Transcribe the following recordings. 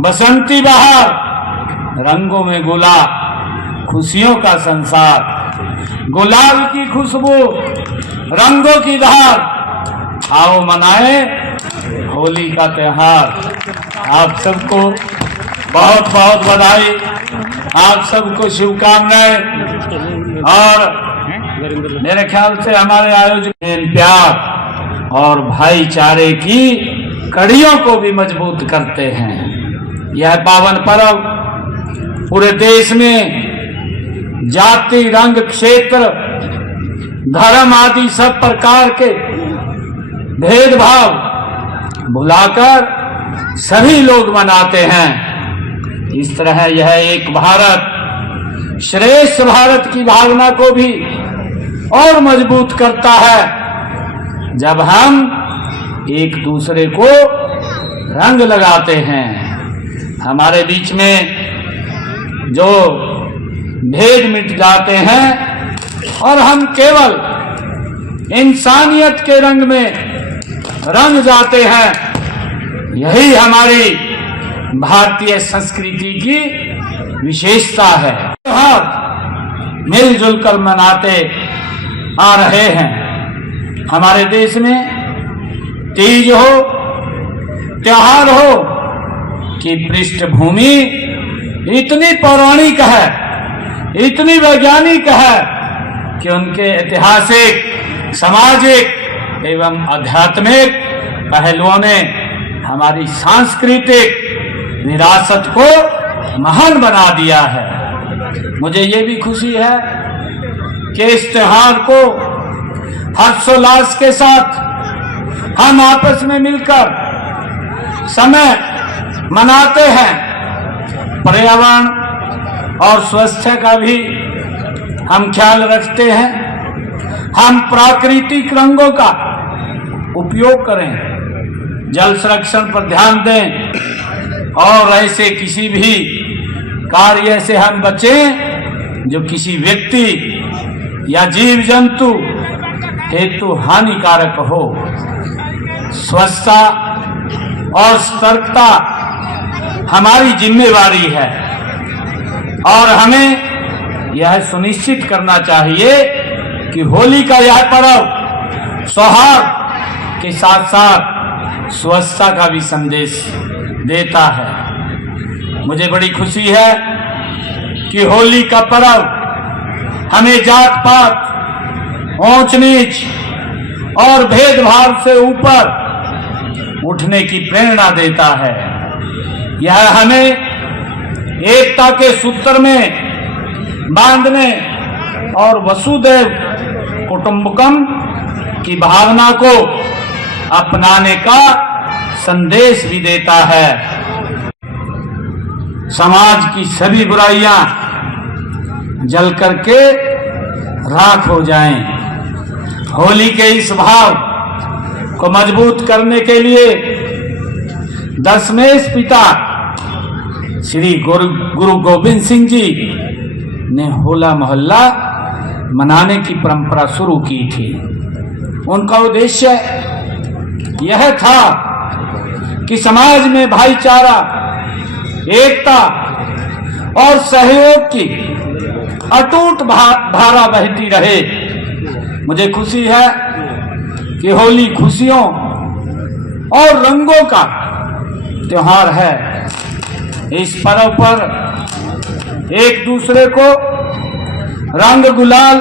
बसंती बहार, रंगों में गुला, खुशियों का संसार। गुलाल की खुशबू, रंगों की धार, आओ मनाए होली का त्योहार। आप सबको बहुत बहुत बधाई, आप सबको शुभकामनाएं। और मेरे ख्याल से हमारे आयोजन प्यार और भाईचारे की कड़ियों को भी मजबूत करते हैं। यह पावन पर्व पूरे देश में जाति, रंग, क्षेत्र, धर्म आदि सब प्रकार के भेदभाव भुलाकर सभी लोग मनाते हैं। इस तरह यह एक भारत श्रेष्ठ भारत की भावना को भी और मजबूत करता है जब हम एक दूसरे को रंग लगाते हैं। हमारे बीच में जो भेद मिट जाते हैं और हम केवल इंसानियत के रंग में रंग जाते हैं। यही हमारी भारतीय संस्कृति की विशेषता है। त्योहार मिलजुल कर मनाते आ रहे हैं। हमारे देश में तीज हो, त्योहार हो कि पृष्ठभूमि इतनी पौराणिक है, इतनी वैज्ञानिक है कि उनके ऐतिहासिक, सामाजिक एवं आध्यात्मिक पहलुओं ने हमारी सांस्कृतिक विरासत को महान बना दिया है। मुझे ये भी खुशी है कि इस त्योहार को हर्षोल्लास के साथ हम आपस में मिलकर समय मनाते हैं। पर्यावरण और स्वास्थ्य का भी हम ख्याल रखते हैं। हम प्राकृतिक रंगों का उपयोग करें, जल संरक्षण पर ध्यान दें और ऐसे किसी भी कार्य से हम बचें जो किसी व्यक्ति या जीव जंतु हेतु हानिकारक हो। स्वच्छता और सतर्कता हमारी जिम्मेवारी है और हमें यह सुनिश्चित करना चाहिए कि होली का यह पर्व सौहार्द के साथ साथ स्वच्छता का भी संदेश देता है। मुझे बड़ी खुशी है कि होली का पर्व हमें जात पात, ऊंच नीच और भेदभाव से ऊपर उठने की प्रेरणा देता है। यह हमें एकता के सूत्र में बांधने और वसुदैव कुटुंबकम की भावना को अपनाने का संदेश भी देता है। समाज की सभी बुराइयां जल करके राख हो जाएं। होली के इस भाव को मजबूत करने के लिए दशमेश पिता श्री गुरु गोविंद सिंह जी ने होला मोहल्ला मनाने की परंपरा शुरू की थी। उनका उद्देश्य यह था कि समाज में भाईचारा, एकता और सहयोग की अटूट धारा बहती रहे। मुझे खुशी है कि होली खुशियों और रंगों का त्योहार है। इस पर्व पर एक दूसरे को रंग गुलाल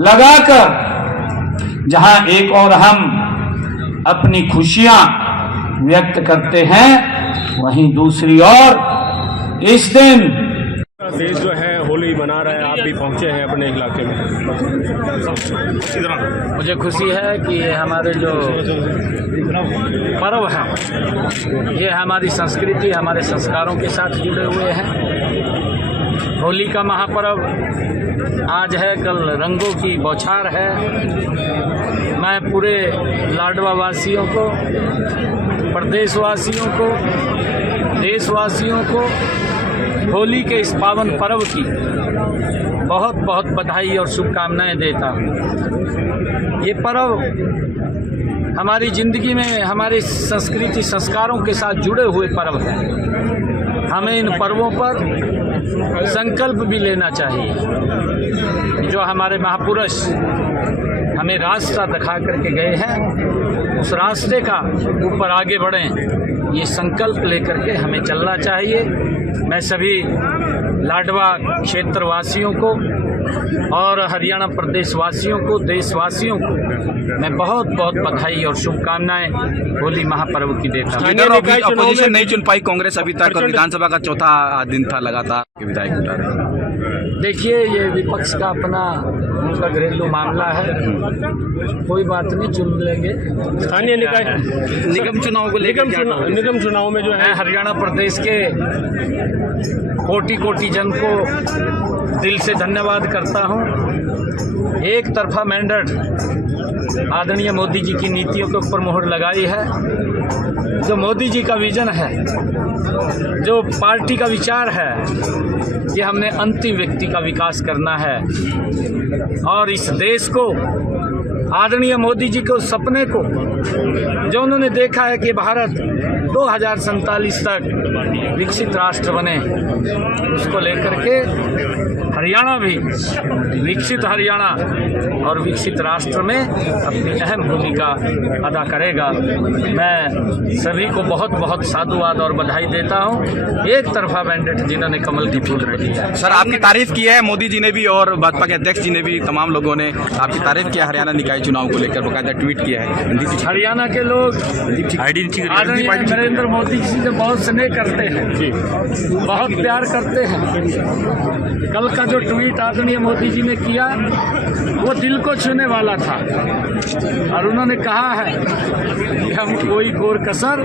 लगाकर जहां एक और हम अपनी खुशियां व्यक्त करते हैं, वहीं दूसरी ओर इस दिन देश जो है होली मना रहा है। आप भी पहुंचे हैं अपने इलाके में। मुझे खुशी है कि हमारे जो पर्व है ये हमारी संस्कृति, हमारे संस्कारों के साथ जुड़े हुए हैं। होली का महापर्व आज है, कल रंगों की बौछार है। मैं पूरे लाडवा वासियों को, प्रदेशवासियों को, देशवासियों को होली के इस पावन पर्व की बहुत बहुत बधाई और शुभकामनाएं देता हूँ। ये पर्व हमारी ज़िंदगी में हमारे संस्कृति संस्कारों के साथ जुड़े हुए पर्व हैं। हमें इन पर्वों पर संकल्प भी लेना चाहिए। जो हमारे महापुरुष हमें रास्ता दिखा करके गए हैं, उस रास्ते का ऊपर आगे बढ़ें, ये संकल्प लेकर के हमें चलना चाहिए। मैं सभी लाडवा क्षेत्रवासियों को और हरियाणा प्रदेश वासियों को, देशवासियों को मैं बहुत बहुत बधाई और शुभकामनाएं होली महापर्व की देता हूँ। लीडर अभी अपोजिशन नहीं चुन पाई कांग्रेस अभी तक, और विधानसभा का चौथा दिन था लगातार विधायक उठा रहे। देखिए, ये विपक्ष का अपना उनका घरेलू मामला है, कोई बात नहीं, चुन लेंगे। स्थानीय निकाय निगम चुनाव को लेकर निगम चुनाव में जो है मैं हरियाणा प्रदेश के कोटि कोटि जन को दिल से धन्यवाद करता हूँ। एक तरफा मैंडेट आदरणीय मोदी जी की नीतियों के ऊपर मोहर लगाई है। जो मोदी जी का विजन है, जो पार्टी का विचार है, कि हमने अंतिम व्यक्ति का विकास करना है और इस देश को, आदरणीय मोदी जी के उस सपने को जो उन्होंने देखा है कि भारत 2047 तक विकसित राष्ट्र बने, उसको लेकर के हरियाणा भी विकसित हरियाणा और विकसित राष्ट्र में अपनी अहम भूमिका अदा करेगा। मैं सभी को बहुत बहुत साधुवाद और बधाई देता हूँ। एक तरफा मैंडेट जिन्होंने कमल की फूल रखी है। सर, आपकी तारीफ की है मोदी जी ने भी और भाजपा के अध्यक्ष जी ने भी, तमाम लोगों ने आपकी तारीफ किया हरियाणा निकाय चुनाव को लेकर, बकायदा ट्वीट किया है। हरियाणा के लोग आदरणीय नरेंद्र मोदी जी से बहुत स्नेह करते हैं, बहुत प्यार करते हैं। कल का जो ट्वीट आदरणीय मोदी जी ने किया वो दिल को छूने वाला था और उन्होंने कहा है कि हम कोई कोर कसर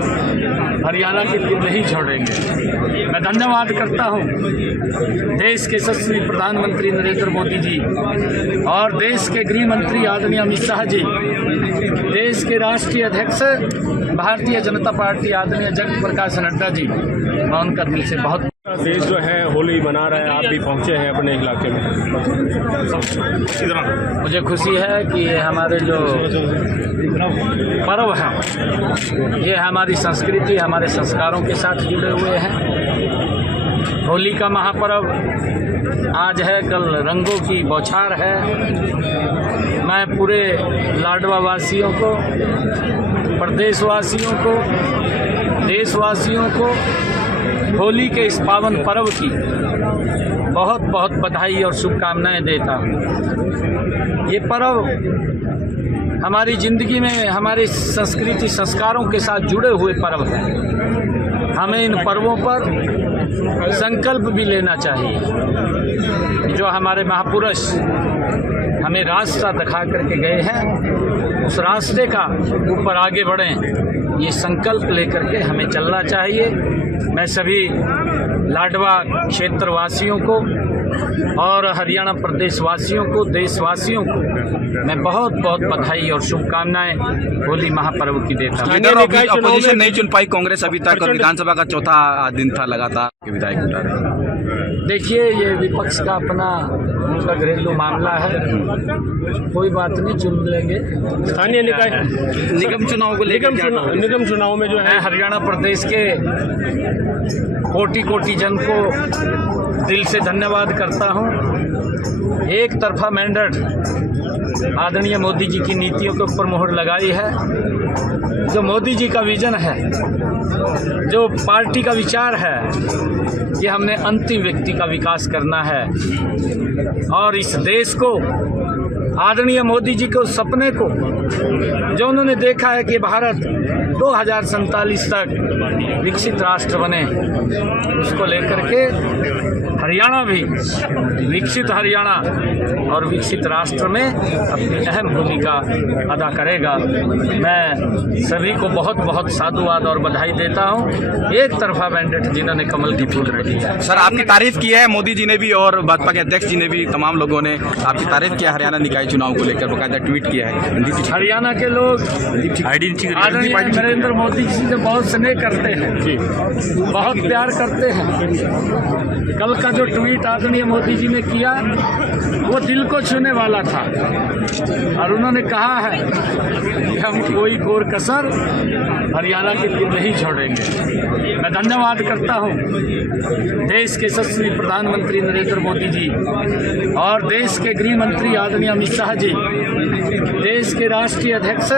हरियाणा के लिए नहीं छोड़ेंगे। मैं धन्यवाद करता हूं देश के यशस्वी प्रधानमंत्री नरेंद्र मोदी जी और देश के गृह मंत्री आदरणीय अमित शाह जी, देश के राष्ट्रीय अध्यक्ष भारतीय जनता पार्टी आदरणीय जगत प्रकाश नड्डा जी, मैं उनका दिल से बहुत। देश जो है होली मना रहा है, आप भी पहुंचे हैं अपने इलाके में। मुझे खुशी है कि हमारे जो पर्व है, ये हमारी संस्कृति, हमारे संस्कारों के साथ जुड़े हुए हैं। होली का महापर्व आज है, कल रंगों की बौछार है। मैं पूरे लाडवा वासियों को, प्रदेशवासियों को, देशवासियों को होली के इस पावन पर्व की बहुत बहुत बधाई और शुभकामनाएं देता हूँ। ये पर्व हमारी ज़िंदगी में हमारे संस्कृति संस्कारों के साथ जुड़े हुए पर्व हैं। हमें इन पर्वों पर संकल्प भी लेना चाहिए। जो हमारे महापुरुष हमें रास्ता दिखा करके गए हैं, उस रास्ते का ऊपर आगे बढ़ें, ये संकल्प लेकर के हमें चलना चाहिए। मैं सभी लाडवा क्षेत्रवासियों को और हरियाणा प्रदेश वासियों को, देशवासियों को मैं बहुत बहुत बधाई और शुभकामनाएं होली महापर्व की देता हूँ। लीडर अभी अपोजिशन नहीं चुन पाई कांग्रेस अभी तक, और विधानसभा का चौथा दिन था लगातार विधायक उठा रहे। देखिए, ये विपक्ष का अपना उनका घरेलू मामला है, कोई बात नहीं, चुन लेंगे। स्थानीय निकाय निगम चुनाव को लेकर निगम चुनाव में जो है मैं हरियाणा प्रदेश के कोटि कोटि जन को दिल से धन्यवाद करता हूं। एक तरफा मैंडेट आदरणीय मोदी जी की नीतियों के ऊपर मोहर लगाई है। जो मोदी जी का विजन है, जो पार्टी का विचार है, कि हमने अंतिम व्यक्ति का विकास करना है और इस देश को, आदरणीय मोदी जी के उस सपने को जो उन्होंने देखा है कि भारत 2047 तक विकसित राष्ट्र बने, उसको लेकर के हरियाणा भी विकसित हरियाणा और विकसित राष्ट्र में अपनी अहम भूमिका अदा करेगा। मैं सभी को बहुत बहुत साधुवाद और बधाई देता हूँ। एक तरफा मैंडेट जिन्होंने कमल की फूल रखी है। सर, आपकी तारीफ की है मोदी जी ने भी और भाजपा के अध्यक्ष जी ने भी, तमाम लोगों ने आपकी तारीफ किया हरियाणा निकाय चुनाव को लेकर, बकायदा ट्वीट किया है। हरियाणा के लोग आदरणीय नरेंद्र मोदी जी से बहुत स्नेह करते हैं, बहुत प्यार करते हैं। कल का जो ट्वीट आदरणीय मोदी जी ने किया वो दिल को छूने वाला था और उन्होंने कहा है कि हम कोई कोर कसर हरियाणा के लिए नहीं छोड़ेंगे। मैं धन्यवाद करता हूं देश के यशस्वी प्रधानमंत्री नरेंद्र मोदी जी और देश के गृह मंत्री आदरणीय अमित शाह जी, देश के राष्ट्रीय अध्यक्ष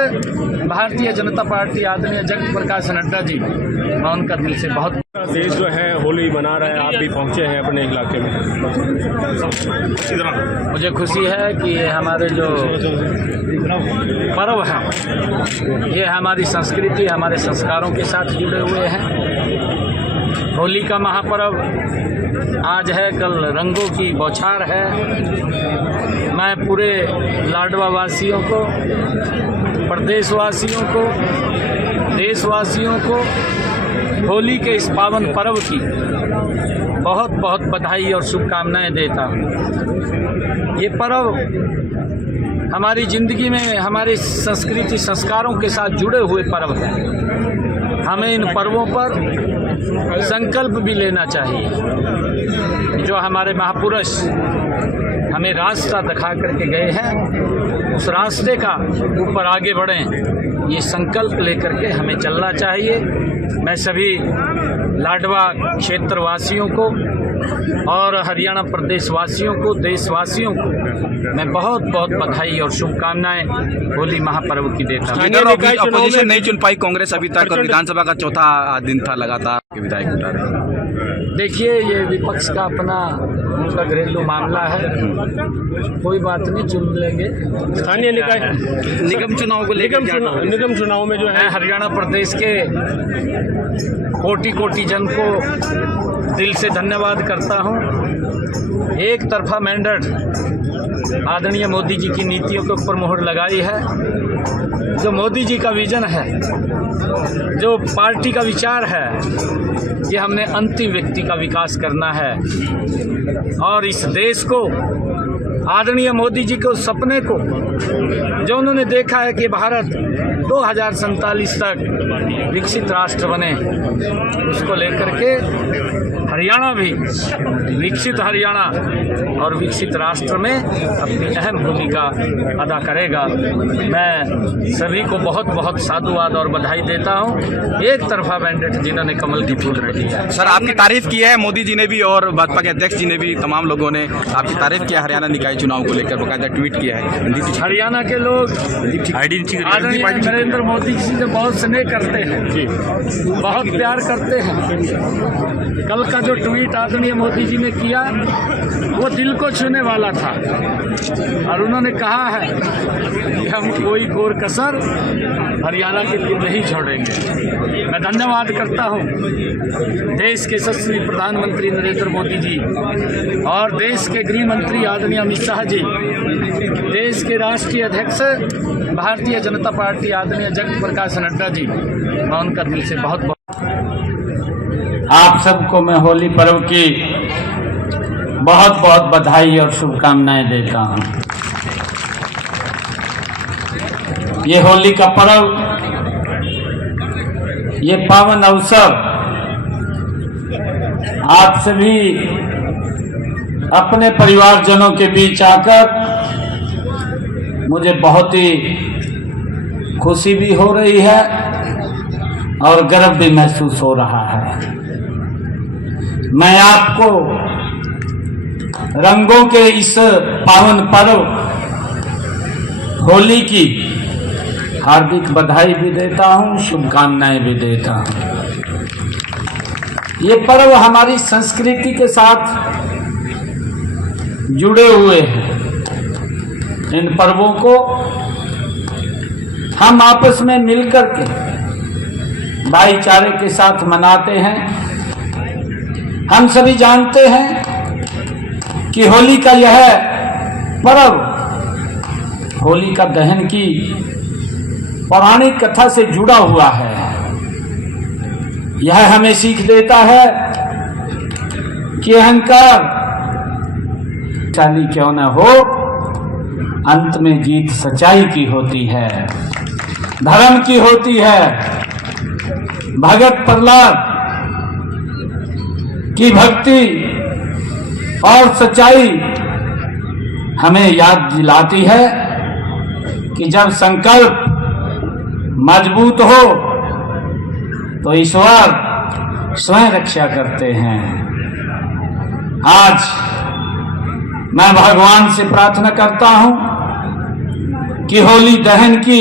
भारतीय जनता पार्टी आदरणीय जगत प्रकाश नड्डा जी, मैं उनका दिल से बहुत। देश जो है होली मना रहा है, आप भी पहुंचे हैं अपने इलाके में। मुझे खुशी है कि ये हमारे जो पर्व है ये हमारी संस्कृति, हमारे संस्कारों के साथ जुड़े हुए हैं। होली का महापर्व आज है, कल रंगों की बौछार है। मैं पूरे लाडवा वासियों को, प्रदेशवासियों को, देशवासियों को होली के इस पावन पर्व की बहुत बहुत बधाई और शुभकामनाएं देता हूँ। ये पर्व हमारी ज़िंदगी में हमारे संस्कृति संस्कारों के साथ जुड़े हुए पर्व हैं। हमें इन पर्वों पर संकल्प भी लेना चाहिए। जो हमारे महापुरुष हमें रास्ता दिखा करके गए हैं, उस रास्ते का ऊपर आगे बढ़ें, ये संकल्प लेकर के हमें चलना चाहिए। मैं सभी लाडवा क्षेत्र वासियों को और हरियाणा प्रदेश वासियों को, देशवासियों को मैं बहुत बहुत बधाई और शुभकामनाएं होली महापर्व की देता हूँ। अपोजिशन नहीं चुन पाई कांग्रेस अभी तक, और विधानसभा का चौथा दिन था लगातार विधायक उठा रहे। देखिए, ये विपक्ष का अपना उनका घरेलू मामला है, कोई बात नहीं, चुन लेंगे। स्थानीय निकाय निगम चुनाव को लेकर निगम चुनाव में जो है हरियाणा प्रदेश के कोटि कोटि जन को दिल से धन्यवाद करता हूं। एक तरफा मैंडेट आदरणीय मोदी जी की नीतियों के ऊपर मोहर लगाई है। जो मोदी जी का विजन है, जो पार्टी का विचार है, ये हमने अंतिम व्यक्ति का विकास करना है और इस देश को, आदरणीय मोदी जी के सपने को, जो उन्होंने देखा है कि भारत 2047 तक विकसित राष्ट्र बने, उसको लेकर के हरियाणा भी विकसित हरियाणा और विकसित राष्ट्र में अपनी अहम भूमिका अदा करेगा। मैं सभी को बहुत बहुत साधुवाद और बधाई देता हूं। एक तरफा मैंडेट जिन्होंने कमल की फूल रखी है। सर, आपकी तारीफ की है मोदी जी ने भी और भाजपा के अध्यक्ष जी ने भी, तमाम लोगों ने आपकी तारीफ किया हरियाणा निकाय चुनाव को लेकर, बकायदा ट्वीट किया है। हरियाणा के लोग आदरणीय नरेंद्र मोदी जी से बहुत स्नेह करते हैं, बहुत प्यार करते हैं। कल का जो ट्वीट आदरणीय मोदी जी ने किया वो दिल को छूने वाला था और उन्होंने कहा है कि हम कोई कोर कसर हरियाणा के लिए नहीं छोड़ेंगे। मैं धन्यवाद करता हूं देश के यशस्वी प्रधानमंत्री नरेंद्र मोदी जी और देश के गृह मंत्री आदरणीय अमित शाह जी, देश के राष्ट्रीय अध्यक्ष भारतीय जनता पार्टी आदरणीय जगत प्रकाश नड्डा जी, मैं उनका दिल से बहुत बहुत। आप सबको मैं होली पर्व की बहुत बहुत बधाई और शुभकामनाएं देता हूं। ये होली का पर्व, ये पावन अवसर आप सभी अपने परिवारजनों के बीच आकर मुझे बहुत ही खुशी भी हो रही है और गर्व भी महसूस हो रहा है। मैं आपको रंगों के इस पावन पर्व होली की हार्दिक बधाई भी देता हूं, शुभकामनाएं भी देता हूं। ये पर्व हमारी संस्कृति के साथ जुड़े हुए हैं। इन पर्वों को हम आपस में मिलकर के भाईचारे के साथ मनाते हैं। हम सभी जानते हैं कि होली का यह पर्व होली का दहन की पौराणिक कथा से जुड़ा हुआ है। यह हमें सीख देता है कि अहंकार चाली क्यों न हो, अंत में जीत सच्चाई की होती है, धर्म की होती है। भगत प्रहलाद की भक्ति और सच्चाई हमें याद दिलाती है कि जब संकल्प मजबूत हो तो ईश्वर स्वयं रक्षा करते हैं। आज मैं भगवान से प्रार्थना करता हूं कि होली दहन की